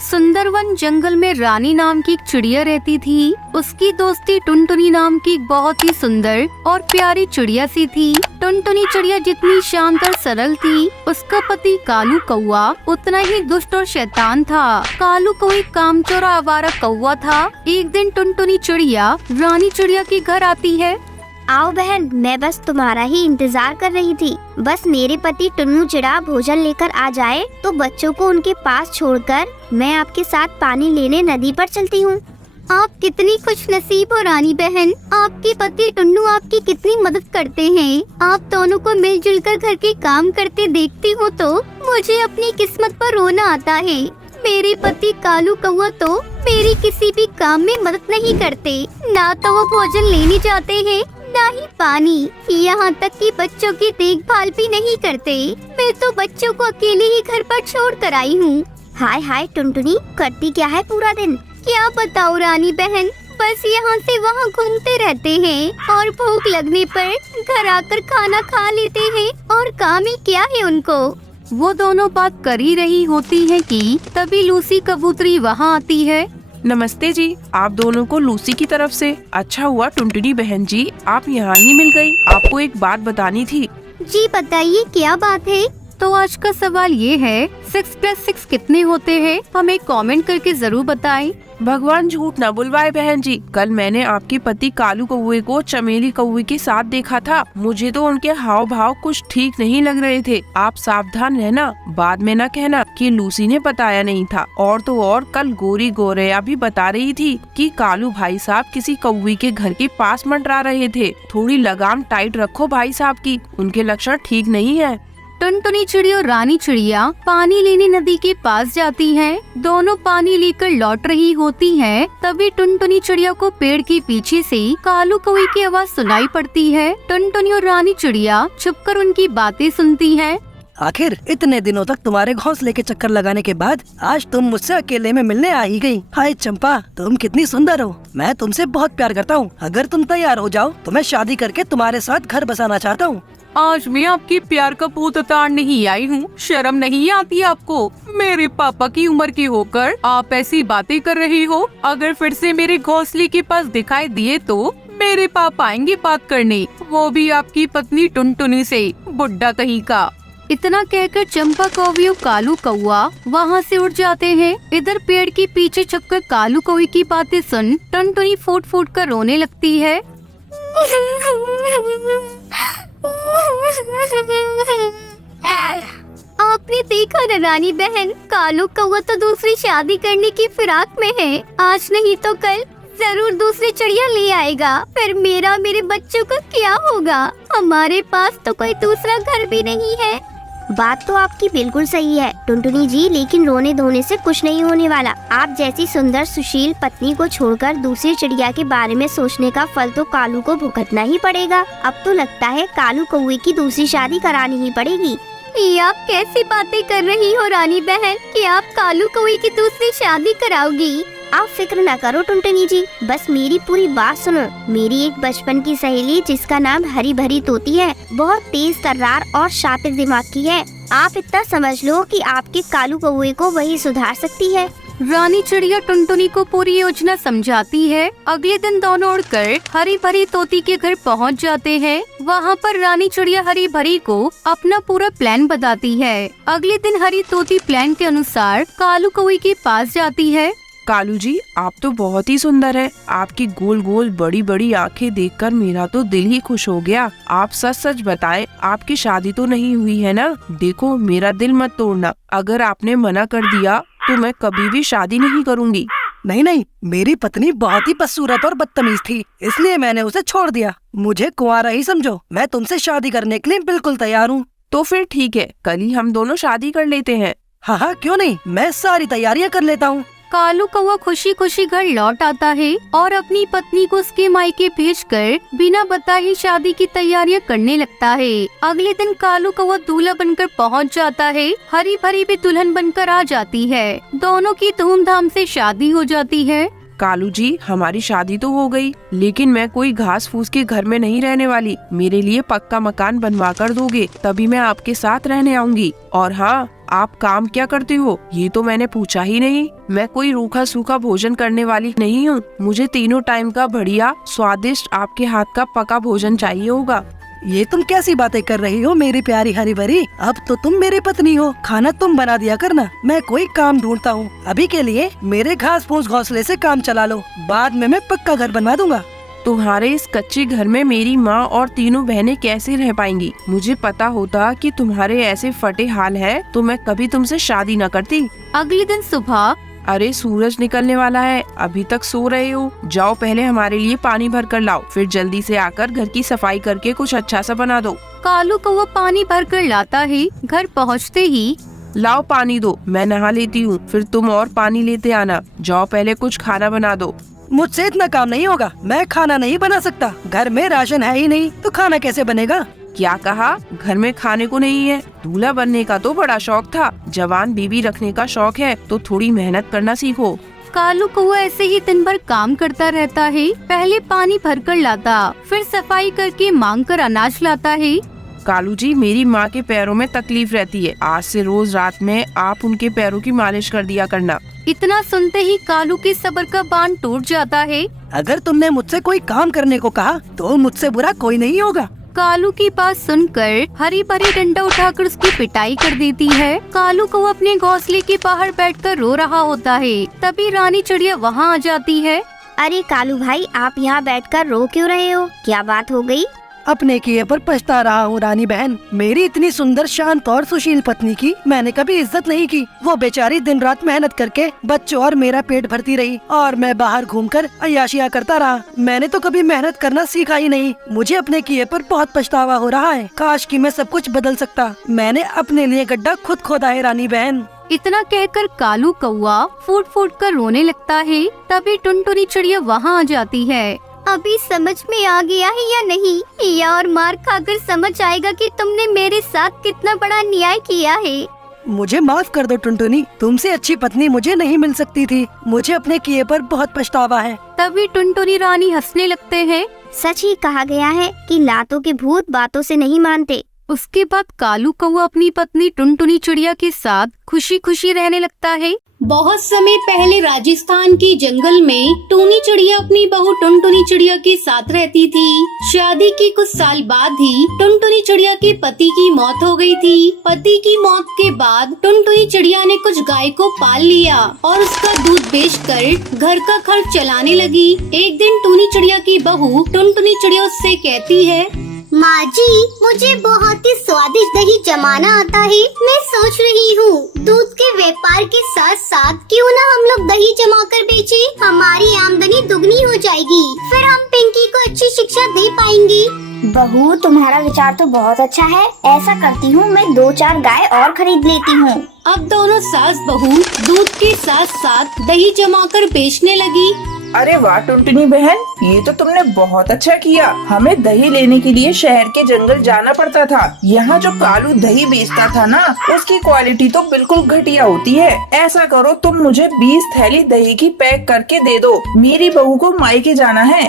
सुंदरवन जंगल में रानी नाम की एक चिड़िया रहती थी। उसकी दोस्ती टुनटुनी नाम की एक बहुत ही सुंदर और प्यारी चिड़िया सी थी। टुनटुनी चिड़िया जितनी शांत और सरल थी, उसका पति कालू कौआ उतना ही दुष्ट और शैतान था। कालू कोई कामचोर आवारा कौआ था। एक दिन टुनटुनी चिड़िया रानी चिड़िया के घर आती है। आओ बहन, मैं बस तुम्हारा ही इंतजार कर रही थी। बस मेरे पति टुन्नू चिड़ा भोजन लेकर आ जाए तो बच्चों को उनके पास छोड़कर मैं आपके साथ पानी लेने नदी पर चलती हूँ। आप कितनी खुशनसीब हो रानी बहन। आपके पति टुन्नू आपकी कितनी मदद करते हैं। आप दोनों को मिलजुल कर घर के काम करते देखती हूँ तो मुझे अपनी किस्मत पर रोना आता है। मेरे पति कालू कौआ तो मेरी किसी भी काम में मदद नहीं करते। ना तो वो भोजन लेने जाते हैं, ना ही पानी, यहाँ तक कि बच्चों की देखभाल भी नहीं करते। मैं तो बच्चों को अकेले ही घर पर छोड़ कर आई हूँ। हाय हाय टुनटुनी, करती क्या है पूरा दिन? क्या बताऊँ रानी बहन, बस यहाँ से वहाँ घूमते रहते हैं और भूख लगने पर घर आकर खाना खा लेते हैं और काम ही क्या है उनको। वो दोनों बात कर ही रही होती है कि तभी लूसी कबूतरी वहाँ आती है। नमस्ते जी, आप दोनों को लूसी की तरफ से। अच्छा हुआ टुनटुनी बहन जी, आप यहाँ ही मिल गई। आपको एक बात बतानी थी। जी बताइए, क्या बात है? तो आज का सवाल ये है, 6+6 कितने होते हैं? हमें कमेंट करके जरूर बताएं। भगवान झूठ न बुलवाए बहन जी, कल मैंने आपके पति कालू कौवे को चमेली कौवे के साथ देखा था। मुझे तो उनके हाव भाव कुछ ठीक नहीं लग रहे थे। आप सावधान रहना, बाद में न कहना कि लूसी ने बताया नहीं था। और तो और कल गोरी गोरैया भी बता रही थी कि कालू भाई साहब किसी कौवे के घर के पास मंडरा रहे थे। थोड़ी लगाम टाइट रखो भाई साहब की, उनके लक्षण ठीक नहीं है। टुनटुनी चिड़िया और रानी चिड़िया पानी लेने नदी के पास जाती हैं। दोनों पानी लेकर लौट रही होती हैं। तभी टुनटुनी चिड़िया को पेड़ के पीछे से कालू कौवे की आवाज सुनाई पड़ती है। टुनटुनी और रानी चिड़िया छुपकर उनकी बातें सुनती हैं। आखिर इतने दिनों तक तुम्हारे घोंसले के चक्कर लगाने के बाद आज तुम मुझसे अकेले में मिलने आ ही गई। हाय चंपा, तुम कितनी सुंदर हो। मैं तुमसे बहुत प्यार करता हूँ। अगर तुम तैयार हो जाओ तो मैं शादी करके तुम्हारे साथ घर बसाना चाहता हूँ। आज मैं आपकी प्यार का भूत उतारने ही आई हूँ। शर्म नहीं आती आपको? मेरे पापा की उम्र की होकर आप ऐसी बातें कर रही हो। अगर फिर से मेरे घोंसले के पास दिखाई दिए तो मेरे पापा आएंगे बात करने, वो भी आपकी पत्नी टुनटुनी से, बुड्ढा कहीं का। इतना कहकर चंपा कौवे और कालू कौआ वहाँ से उड़ जाते हैं। इधर पेड़ के पीछे छुपकर कालू कौवे की बातें सुन टुनटुनी फूट फूट कर रोने लगती है। आपने देखा न रानी बहन, कालू कौवा तो दूसरी शादी करने की फिराक में है। आज नहीं तो कल जरूर दूसरी चिड़िया ले आएगा। फिर मेरा मेरे बच्चों का क्या होगा? हमारे पास तो कोई दूसरा घर भी नहीं है। बात तो आपकी बिल्कुल सही है टुनटुनी जी, लेकिन रोने धोने से कुछ नहीं होने वाला। आप जैसी सुंदर सुशील पत्नी को छोड़कर दूसरी चिड़िया के बारे में सोचने का फल तो कालू को भुगतना ही पड़ेगा। अब तो लगता है कालू कौवे की दूसरी शादी करानी ही पड़ेगी। ये आप कैसी बातें कर रही हो रानी बहन कि आप कालू कौवे की दूसरी शादी कराओगी? आप फिक्र न करो टुनटुनी जी, बस मेरी पूरी बात सुनो। मेरी एक बचपन की सहेली जिसका नाम हरी भरी तोती है, बहुत तेज तर्रार और शातिर दिमाग की है। आप इतना समझ लो कि आपके कालू कौवे को वही सुधार सकती है। रानी चिड़िया टुनटुनी को पूरी योजना समझाती है। अगले दिन दोनों उड़कर हरी भरी तोती के घर पहुंच जाते हैं। वहां पर रानी चिड़िया हरी भरी को अपना पूरा प्लान बताती है। अगले दिन हरी तोती प्लान के अनुसार कालू कौवे के पास जाती है। कालू जी, आप तो बहुत ही सुंदर हैं। आपकी गोल गोल बड़ी बड़ी आंखें देखकर मेरा तो दिल ही खुश हो गया। आप सच सच बताएं, आपकी शादी तो नहीं हुई है ना? देखो, मेरा दिल मत तोड़ना। अगर आपने मना कर दिया तो मैं कभी भी शादी नहीं करूँगी। नहीं नहीं, मेरी पत्नी बहुत ही बदसूरत और बदतमीज थी, इसलिए मैंने उसे छोड़ दिया। मुझे कुंवारा ही समझो। मैं तुमसे शादी करने के लिए बिल्कुल तैयार हूँ। तो फिर ठीक है, कल ही हम दोनों शादी कर लेते हैं। हाँ हाँ, क्यों नहीं, मैं सारी तैयारियाँ कर लेता हूँ। कालू कौवा खुशी खुशी घर लौट आता है और अपनी पत्नी को उसके मायके भेजकर बिना बताए शादी की तैयारियां करने लगता है। अगले दिन कालू कौवा दूल्हा बनकर पहुंच जाता है। हरी भरी भी दुल्हन बनकर आ जाती है। दोनों की धूमधाम से शादी हो जाती है। कालू जी, हमारी शादी तो हो गई, लेकिन मैं कोई घास फूस के घर में नहीं रहने वाली। मेरे लिए पक्का मकान बनवा कर दोगे, तभी मैं आपके साथ रहने आऊंगी। और हाँ, आप काम क्या करते हो ये तो मैंने पूछा ही नहीं। मैं कोई रूखा सूखा भोजन करने वाली नहीं हूँ। मुझे तीनों टाइम का बढ़िया स्वादिष्ट आपके हाथ का पका भोजन चाहिए होगा। ये तुम कैसी बातें कर रही हो मेरी प्यारी हरी भरी? अब तो तुम मेरी पत्नी हो, खाना तुम बना दिया करना। मैं कोई काम ढूंढता हूँ। अभी के लिए मेरे घास फूस घोंसले से काम चला लो, बाद में मैं पक्का घर बनवा दूंगा। तुम्हारे इस कच्चे घर में मेरी माँ और तीनों बहनें कैसे रह पाएंगी? मुझे पता होता कि तुम्हारे ऐसे फटे हाल है तो मैं कभी तुमसे शादी न करती। अगले दिन सुबह अरे सूरज निकलने वाला है, अभी तक सो रहे हो? जाओ पहले हमारे लिए पानी भर कर लाओ, फिर जल्दी से आकर घर की सफाई करके कुछ अच्छा सा बना दो। कालू कौवा पानी भर कर लाता है। घर पहुँचते ही लाओ पानी दो, मैं नहा लेती हूँ, फिर तुम और पानी लेते आना। जाओ पहले कुछ खाना बना दो। मुझसे इतना काम नहीं होगा, मैं खाना नहीं बना सकता। घर में राशन है ही नहीं तो खाना कैसे बनेगा? क्या कहा? घर में खाने को नहीं है? दूल्हा बनने का तो बड़ा शौक था, जवान बीवी रखने का शौक है तो थोड़ी मेहनत करना सीखो। कालू कौवा ऐसे ही दिन भर काम करता रहता है। पहले पानी भर कर लाता, फिर सफाई करके मांग कर अनाज लाता है। कालू जी, मेरी माँ के पैरों में तकलीफ रहती है, आज से रोज रात में आप उनके पैरों की मालिश कर दिया करना। इतना सुनते ही कालू के सब्र का बांध टूट जाता है। अगर तुमने मुझसे कोई काम करने को कहा तो मुझसे बुरा कोई नहीं होगा। कालू की बात सुनकर हरी भरी डंडा उठाकर उसकी पिटाई कर देती है। कालू को अपने घोंसले के बाहर बैठकर रो रहा होता है। तभी रानी चिड़िया वहाँ आ जाती है। अरे कालू भाई, आप यहाँ बैठकर रो क्यों रहे हो? क्या बात हो गई? अपने किए पर पछता रहा हूँ रानी बहन। मेरी इतनी सुंदर शांत और सुशील पत्नी की मैंने कभी इज्जत नहीं की। वो बेचारी दिन रात मेहनत करके बच्चों और मेरा पेट भरती रही और मैं बाहर घूमकर अय्याशियाँ करता रहा। मैंने तो कभी मेहनत करना सीखा ही नहीं। मुझे अपने किए पर बहुत पछतावा हो रहा है। काश कि मैं सब कुछ बदल सकता। मैंने अपने लिए गड्ढा खुद खोदा है रानी बहन। इतना कहकर कालू कौवा फूट फूट कर रोने लगता है। तभी टुनटुनी चिड़िया वहाँ आ जाती है। अभी समझ में आ गया है या नहीं? या और मार खाकर समझ आएगा कि तुमने मेरे साथ कितना बड़ा अन्याय किया है। मुझे माफ कर दो टुनटुनी, तुमसे अच्छी पत्नी मुझे नहीं मिल सकती थी। मुझे अपने किए पर बहुत पछतावा है। तभी टुनटुनी रानी हंसने लगते हैं। सच ही कहा गया है कि लातों के भूत बातों से नहीं मानते। उसके बाद कालू कौवा अपनी पत्नी टुनटुनी चिड़िया के साथ खुशी खुशी रहने लगता है। बहुत समय पहले राजस्थान के जंगल में टूनी चिड़िया अपनी बहू टुनटुनी चिड़िया के साथ रहती थी। शादी के कुछ साल बाद ही टुनटुनी चिड़िया के पति की मौत हो गई थी। पति की मौत के बाद टुनटुनी चिड़िया ने कुछ गाय को पाल लिया और उसका दूध बेचकर घर का खर्च चलाने लगी। एक दिन टूनी चिड़िया की बहू टुनटुनी चिड़िया उससे कहती है, माँ जी, मुझे बहुत ही स्वादिष्ट दही जमाना आता है। मैं सोच रही हूँ दूध के व्यापार के साथ साथ क्यों ना हम लोग दही जमा कर बेचे, हमारी आमदनी दुगनी हो जाएगी। फिर हम पिंकी को अच्छी शिक्षा दे पाएंगे। बहू, तुम्हारा विचार तो बहुत अच्छा है। ऐसा करती हूँ, मैं 2-4 गाय और खरीद लेती हूँ। अब दोनों सास बहू दूध के साथ साथ दही जमाकर बेचने लगी। अरे वाह टुनटुनी बहन, ये तो तुमने बहुत अच्छा किया। हमें दही लेने के लिए शहर के जंगल जाना पड़ता था। यहाँ जो कालू दही बेचता था ना, उसकी क्वालिटी तो बिल्कुल घटिया होती है। ऐसा करो, तुम मुझे 20 थैली दही की पैक करके दे दो। मेरी बहू को मायके जाना है।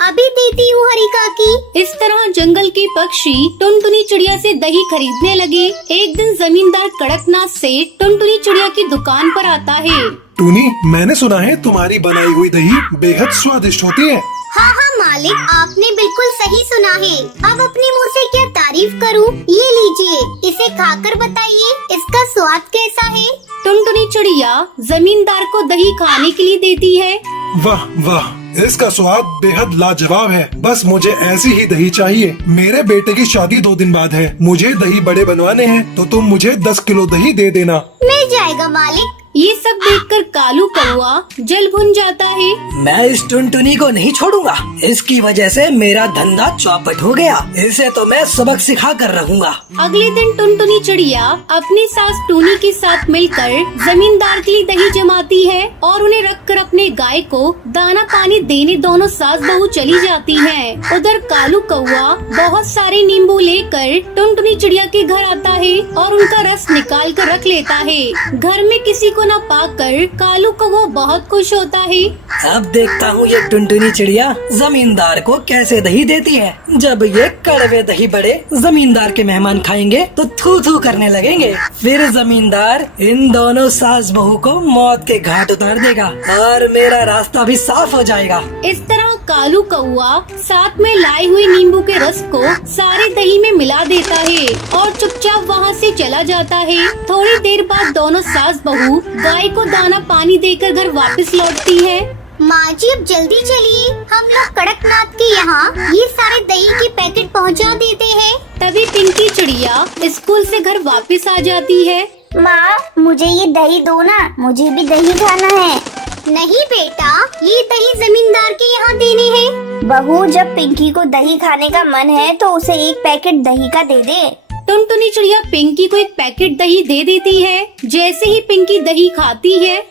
अभी देती हूँ हरी काकी। इस तरह जंगल के पक्षी टुनटुनी चिड़िया से दही खरीदने लगे। एक दिन जमींदार कड़कनाथ सेठ टुनटुनी चिड़िया की दुकान पर आता है। टूनी, मैंने सुना है तुम्हारी बनाई हुई दही बेहद स्वादिष्ट होती है। हाँ हाँ मालिक, आपने बिल्कुल सही सुना है। अब अपने मुंह से क्या तारीफ करूँ? ये लीजिए, इसे खाकर बताइए इसका स्वाद कैसा है। टुनटुनी चिड़िया जमींदार को दही खाने के लिए देती है। वाह वाह, इसका स्वाद बेहद लाजवाब है। बस मुझे ऐसी ही दही चाहिए। मेरे बेटे की शादी 2 दिन बाद है। मुझे दही बड़े बनवाने हैं, तो तुम मुझे 10 किलो दही दे देना। मिल जाएगा मालिक। ये सब देखकर कालू कौवा जल भुन जाता है। मैं इस टुनटुनी को नहीं छोड़ूंगा। इसकी वजह से मेरा धंधा चौपट हो गया। इसे तो मैं सबक सिखा कर रहूंगा। अगले दिन टुनटुनी चिड़िया अपनी सास टूनी के साथ मिलकर जमींदार के लिए दही जमाती है और उन्हें रखकर अपने गाय को दाना पानी देने दोनों सास बहू चली जाती हैं। उधर कालू कौवा बहुत सारे नींबू लेकर टुनटुनी चिड़िया के घर आता है और उनका रस निकाल कर रख लेता है। घर में किसी को को न पाकर कालू कौवा बहुत खुश होता है। अब देखता हूँ ये टुनटुनी चिड़िया जमींदार को कैसे दही देती है। जब ये कड़वे दही बड़े जमींदार के मेहमान खाएंगे तो थू थू करने लगेंगे। फिर जमींदार इन दोनों सास बहू को मौत के घाट उतार देगा और मेरा रास्ता भी साफ हो जाएगा। इस तरह कालू कौवा साथ में लाए हुए नींबू के रस को सारे दही में मिला देता है और चुपचाप वहाँ से चला जाता है। थोड़ी देर बाद दोनों सास बहू गाय को दाना पानी देकर घर वापस लौटती है। माँ जी अब जल्दी चलिए, हम लोग कड़कनाथ के यहाँ ये सारे दही के पैकेट पहुँचा देते हैं। तभी पिंकी चिड़िया स्कूल से घर वापस आ जाती है। माँ मुझे ये दही दो ना, मुझे भी दही खाना है। नहीं बेटा, ये दही जमींदार के यहाँ देने हैं। बहू जब पिंकी को दही खाने का मन है तो उसे एक पैकेट दही का दे दे। टुनटुनी चिड़िया पिंकी को एक पैकेट दही दे देती है। जैसे ही पिंकी दही खाती है,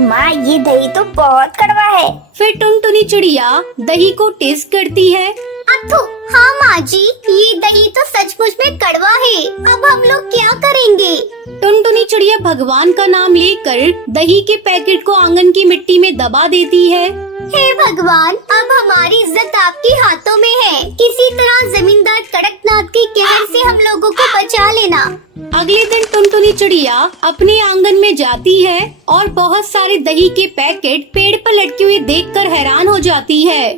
माँ ये दही तो बहुत कड़वा है। फिर टुनटुनी चिड़िया दही को टेस्ट करती है। अथु, हाँ माँ जी, ये दही तो सचमुच में कड़वा है। अब हम लोग क्या करेंगे? टुनटुनी चिड़िया भगवान का नाम लेकर दही के पैकेट को आंगन की मिट्टी में दबा देती है। हे भगवान, अब हमारी इज्जत आपके हाथों में है। किसी तरह जमींदार कड़कनाथ के कहर से हम लोगों को बचा लेना। अगले दिन टुनटुनी चिड़िया अपने आंगन में जाती है और बहुत सारे दही के पैकेट पेड़ पर लटके हुए देखकर हैरान हो जाती है।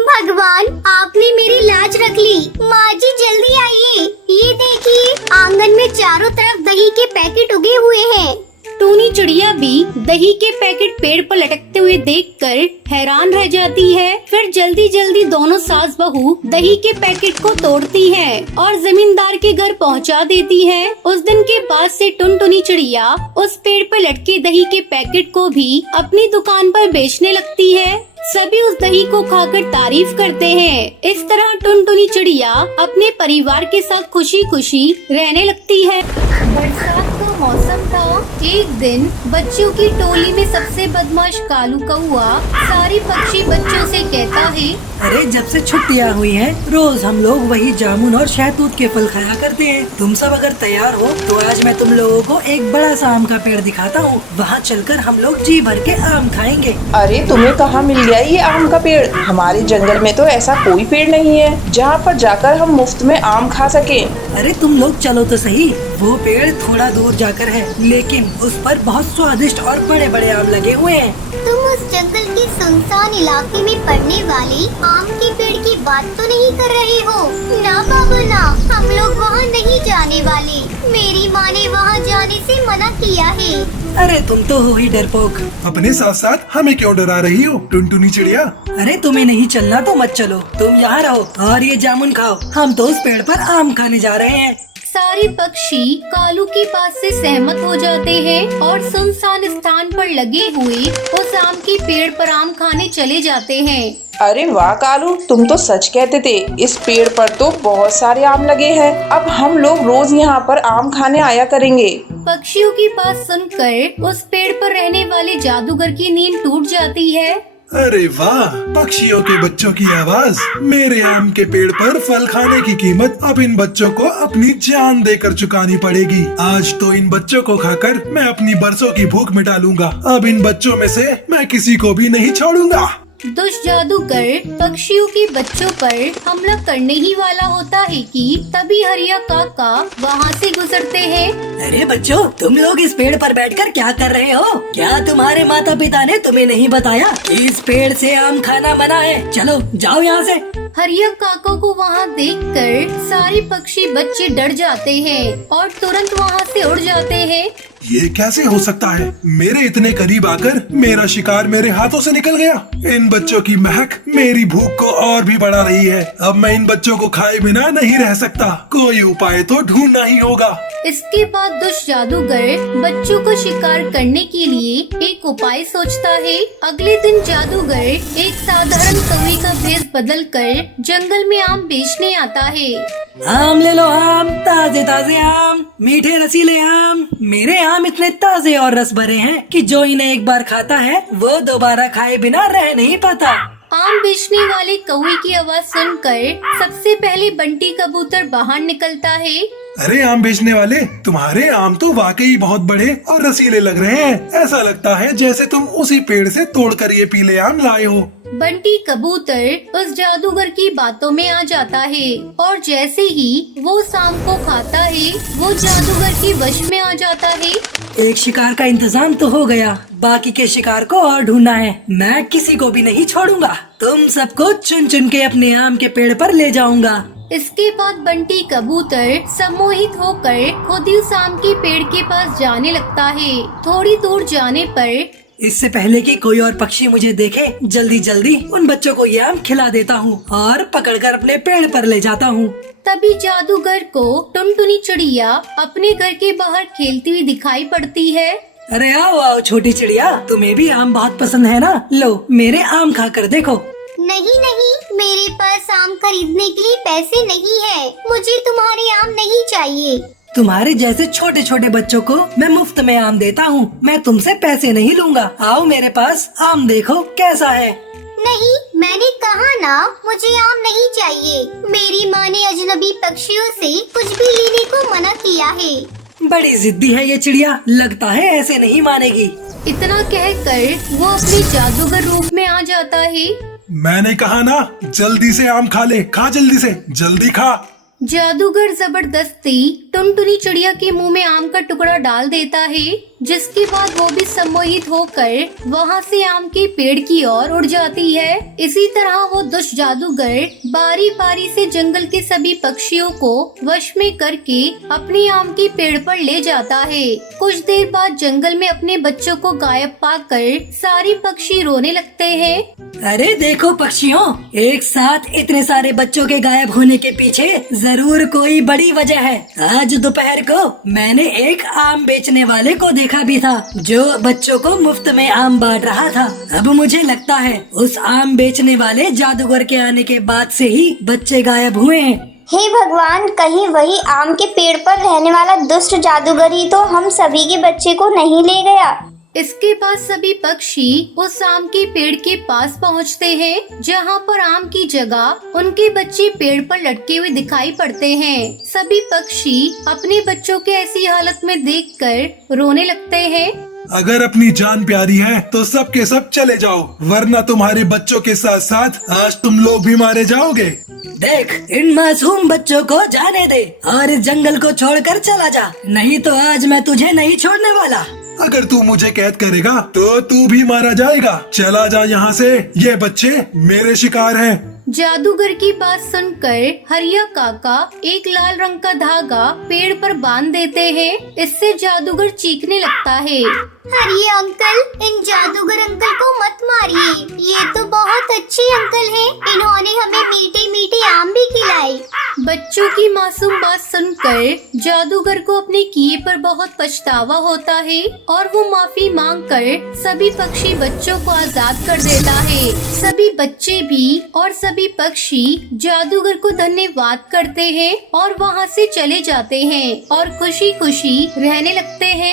भगवान, आपने मेरी लाज रख ली। माँ जी जल्दी आइए, ये देखिए आंगन में चारों तरफ दही के पैकेट उगे हुए हैं। टूनी चिड़िया भी दही के पैकेट पेड़ पर लटकते हुए देखकर हैरान रह जाती है। फिर जल्दी जल्दी दोनों सास बहू दही के पैकेट को तोड़ती है और जमींदार के घर पहुंचा देती है। उस दिन के बाद से टुनटुनी चिड़िया उस पेड़ पर लटके दही के पैकेट को भी अपनी दुकान पर बेचने लगती है। सभी उस दही को खाकर तारीफ करते हैं। इस तरह टुनटुनी चिड़िया अपने परिवार के साथ खुशी खुशी रहने लगती है। बरसात का मौसम था। एक दिन बच्चों की टोली में सबसे बदमाश कालू कौवा सारे पक्षी बच्चों से कहता है, अरे जब से छुट्टियाँ हुई हैं, रोज हम लोग वही जामुन और शहतूत के फल खाया करते हैं। तुम सब अगर तैयार हो तो आज मैं तुम लोगों को एक बड़ा सा आम का पेड़ दिखाता हूँ। वहाँ चलकर हम लोग जी भर के आम खाएंगे। अरे तुम्हें कहाँ मिल गया ये आम का पेड़? हमारे जंगल में तो ऐसा कोई पेड़ नहीं है जहाँ पर जाकर हम मुफ्त में आम खा सके। अरे तुम लोग चलो तो सही, वो पेड़ थोड़ा दूर जाकर है, लेकिन उस पर बहुत स्वादिष्ट और बड़े बड़े आम लगे हुए हैं। तुम उस जंगल के सुनसान इलाके में पड़ने वाली आम के पेड़ की बात तो नहीं कर रहे हो? ना बाबा ना, हम लोग वहाँ नहीं जाने वाले। मेरी माँ ने वहाँ जाने से मना किया है। अरे तुम तो हो ही डरपोक। अपने साथ साथ हमें क्यों डरा रही हो टुनटुनी चिड़िया? अरे तुम्हें नहीं चलना तो मत चलो, तुम यहाँ रहो और ये जामुन खाओ। हम तो उस पेड़ पर आम खाने जा रहे हैं। सारे पक्षी कालू की बात से सहमत हो जाते हैं और सुनसान स्थान पर लगे हुए उस आम के पेड़ पर आम खाने चले जाते हैं। अरे वाह कालू, तुम तो सच कहते थे। इस पेड़ पर तो बहुत सारे आम लगे हैं। अब हम लोग रोज यहाँ पर आम खाने आया करेंगे। पक्षियों की बात सुनकर उस पेड़ पर रहने वाले जादूगर की नींद टूट जाती है। अरे वाह, पक्षियों के बच्चों की आवाज। मेरे आम के पेड़ पर फल खाने की कीमत अब इन बच्चों को अपनी जान देकर चुकानी पड़ेगी। आज तो इन बच्चों को खाकर मैं अपनी बरसों की भूख मिटा लूंगा। अब इन बच्चों में से मैं किसी को भी नहीं छोड़ूंगा। दुष्ट जादूगर पक्षियों के बच्चों पर हमला करने ही वाला होता है कि तभी हरिया काका वहाँ से गुजरते हैं। अरे बच्चों, तुम लोग इस पेड़ पर बैठकर क्या कर रहे हो? क्या तुम्हारे माता पिता ने तुम्हें नहीं बताया कि इस पेड़ से आम खाना मना है? चलो जाओ यहाँ से। हरिया काका को वहाँ देखकर सारे पक्षी बच्चे डर जाते हैं और तुरंत वहाँ से उड़ जाते हैं। ये कैसे हो सकता है? मेरे इतने करीब आकर मेरा शिकार मेरे हाथों से निकल गया। इन बच्चों की महक मेरी भूख को और भी बढ़ा रही है। अब मैं इन बच्चों को खाए बिना नहीं रह सकता। कोई उपाय तो ढूंढना ही होगा। इसके बाद दुष्ट जादूगर बच्चों को शिकार करने के लिए एक उपाय सोचता है। अगले दिन जादूगर एक साधारण कौवे का भेष बदलकर जंगल में आम बेचने आता है। आम ले लो आम, ताजे ताजे आम, मीठे रसीले आम। मेरे आम इतने ताजे और रस भरे हैं कि जो इन्हें एक बार खाता है वो दोबारा खाए बिना रह नहीं पाता। आम बेचने वाले कौवे की आवाज सुनकर सबसे पहले बंटी कबूतर बाहर निकलता है। अरे आम बेचने वाले, तुम्हारे आम तो वाकई बहुत बड़े और रसीले लग रहे हैं। ऐसा लगता है जैसे तुम उसी पेड़ से तोड़कर ये पीले आम लाए हो। बंटी कबूतर उस जादूगर की बातों में आ जाता है और जैसे ही वो उस आम को खाता है वो जादूगर के वश में आ जाता है। एक शिकार का इंतजाम तो हो गया, बाकी के शिकार को और ढूंढना है। मैं किसी को भी नहीं छोड़ूंगा, तुम सबको चुन चुन के अपने आम के पेड़ पर ले जाऊंगा। इसके बाद बंटी कबूतर सम्मोहित होकर खुद ही उस आम के पेड़ के पास जाने लगता है। थोड़ी दूर जाने पर इससे पहले कि कोई और पक्षी मुझे देखे, जल्दी जल्दी उन बच्चों को ये आम खिला देता हूँ और पकड़कर अपने पेड़ पर ले जाता हूँ। तभी जादूगर को टुनटुनी चिड़िया अपने घर के बाहर खेलती हुई दिखाई पड़ती है। अरे आओ आओ छोटी चिड़िया, तुम्हें भी आम बहुत पसंद है ना? लो मेरे आम खाकर देखो। नहीं नहीं, मेरे पास आम खरीदने के लिए पैसे नहीं है। मुझे तुम्हारे आम नहीं चाहिए। तुम्हारे जैसे छोटे छोटे बच्चों को मैं मुफ्त में आम देता हूँ, मैं तुमसे पैसे नहीं लूंगा। आओ मेरे पास आम देखो कैसा है। नहीं, मैंने कहा ना मुझे आम नहीं चाहिए। मेरी माँ ने अजनबी पक्षियों से कुछ भी लेने को मना किया है। बड़ी जिद्दी है ये चिड़िया, लगता है ऐसे नहीं मानेगी। इतना कहकर वो अपने जादूगर रूप में आ जाता है। मैंने कहा ना, जल्दी से आम खा ले, खा जल्दी से, जल्दी खा। जादूगर जबरदस्ती टुनटुनी चिड़िया के मुंह में आम का टुकड़ा डाल देता है, जिसके बाद वो भी सम्मोहित होकर वहाँ से आम के पेड़ की ओर उड़ जाती है। इसी तरह वो दुष्ट जादूगर बारी बारी से जंगल के सभी पक्षियों को वश में करके अपने आम के पेड़ पर ले जाता है। कुछ देर बाद जंगल में अपने बच्चों को गायब पाकर सारे पक्षी रोने लगते हैं। अरे देखो पक्षियों, एक साथ इतने सारे बच्चों के गायब होने के पीछे जरूर कोई बड़ी वजह है। आज दोपहर को मैंने एक आम बेचने वाले को देखा भी था, जो बच्चों को मुफ्त में आम बांट रहा था। अब मुझे लगता है उस आम बेचने वाले जादूगर के आने के बाद से ही बच्चे गायब हुए हैं। हे भगवान, कहीं वही आम के पेड़ पर रहने वाला दुष्ट जादूगर ही तो हम सभी के बच्चे को नहीं ले गया। इसके बाद सभी पक्षी उस आम के पेड़ के पास पहुंचते हैं, जहां पर आम की जगह उनके बच्चे पेड़ पर लटके हुए दिखाई पड़ते हैं। सभी पक्षी अपने बच्चों के ऐसी हालत में देखकर रोने लगते हैं। अगर अपनी जान प्यारी है तो सब के सब चले जाओ, वरना तुम्हारे बच्चों के साथ साथ आज तुम लोग भी मारे जाओगे। देख, इन मासूम बच्चों को जाने दे और इस जंगल को छोड़कर चला जा, नहीं तो आज मैं तुझे नहीं छोड़ने वाला। अगर तू मुझे कैद करेगा तो तू भी मारा जाएगा। चला जा यहाँ से, ये बच्चे मेरे शिकार हैं। जादूगर की बात सुनकर हरिया काका एक लाल रंग का धागा पेड़ पर बांध देते हैं। इससे जादूगर चीखने लगता है। अरे अंकल, इन जादूगर अंकल को मत मारिए। ये तो बहुत अच्छे अंकल हैं। इन्होंने हमें मीठे मीठे आम भी खिलाए। बच्चों की मासूम बात सुनकर जादूगर को अपने किए पर बहुत पछतावा होता है और वो माफी मांगकर सभी पक्षी बच्चों को आजाद कर देता है। सभी बच्चे भी और सभी पक्षी जादूगर को धन्यवाद करते हैं और वहाँ से चले जाते हैं और खुशी खुशी रहने लगते हैं।